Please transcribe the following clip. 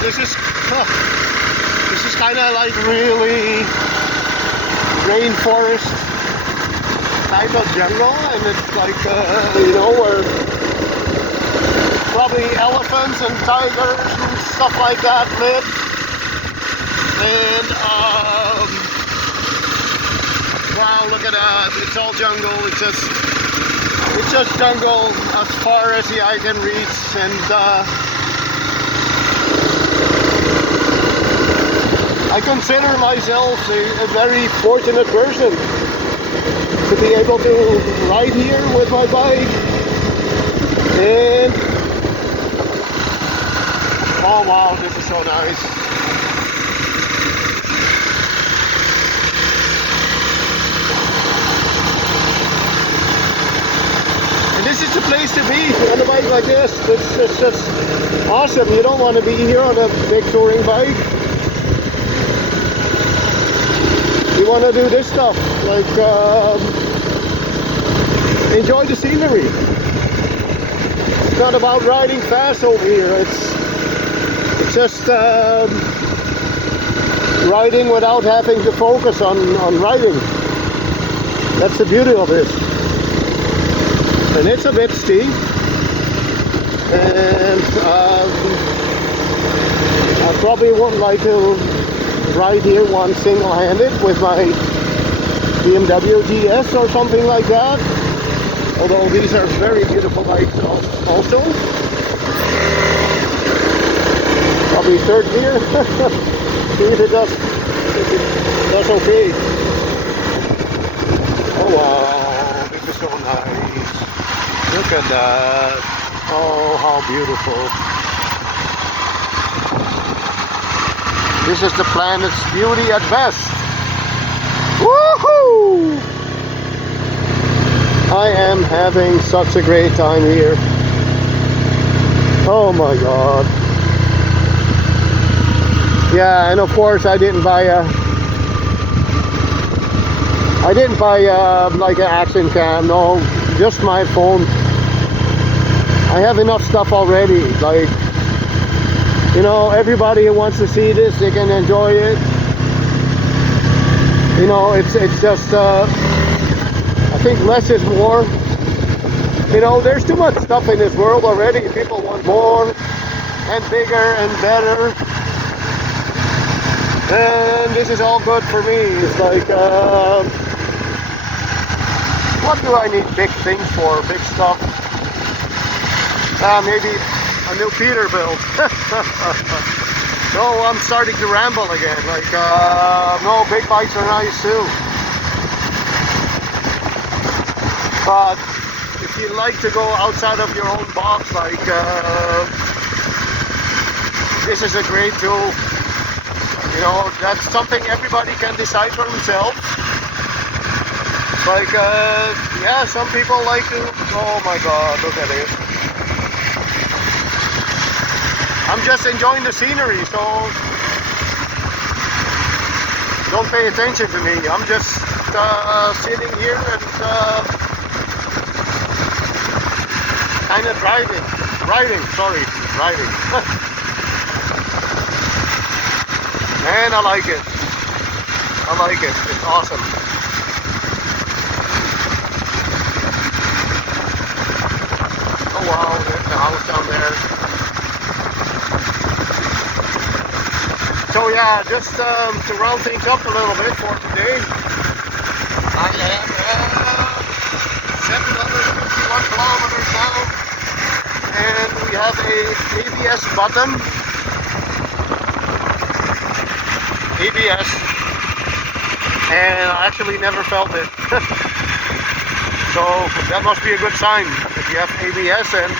this is kind of like really rainforest type of jungle, and it's like you know, where probably elephants and tigers and stuff like that live. And wow, look at that! It's all jungle. It's just jungle as far as the eye can reach, and I consider myself a very fortunate person to be able to ride here with my bike. And oh wow, this is so nice. And this is the place to be on a bike like this. It's just awesome. You don't want to be here on a big touring bike. You want to do this stuff, like enjoy the scenery. It's not about riding fast over here. It's just riding without having to focus on riding. That's the beauty of this. And it's a bit steep, and I probably wouldn't like to ride here one single-handed with my BMW GS or something like that, although these are very beautiful bikes also. Probably third gear. See if it does okay. Oh wow, this is so nice. Look at that. Oh, how beautiful. This is the planet's beauty at best. Woohoo! I am having such a great time here. Oh my god. Yeah, and of course I didn't buy like an action cam. No, just my phone. I have enough stuff already. Like, you know, everybody who wants to see this, they can enjoy it. You know, it's just I think less is more. You know, there's too much stuff in this world already. People want more and bigger and better, and this is all good for me. It's like what do I need big things for? Big stuff? Maybe a new Peterbilt. No, I'm starting to ramble again. Like, no, big bikes are nice too. But if you like to go outside of your own box, like, this is a great tool. You know, that's something everybody can decide for themselves. It's like, yeah, some people like to, oh my god, look at it. I'm just enjoying the scenery, so don't pay attention to me. I'm just sitting here and kind of riding. Man, I like it. It's awesome. Oh wow, there's the house down there. So yeah, just to round things up a little bit for today, I am 751 kilometers now, and we have a ABS button. ABS, and I actually never felt it. So that must be a good sign. If you have ABS, and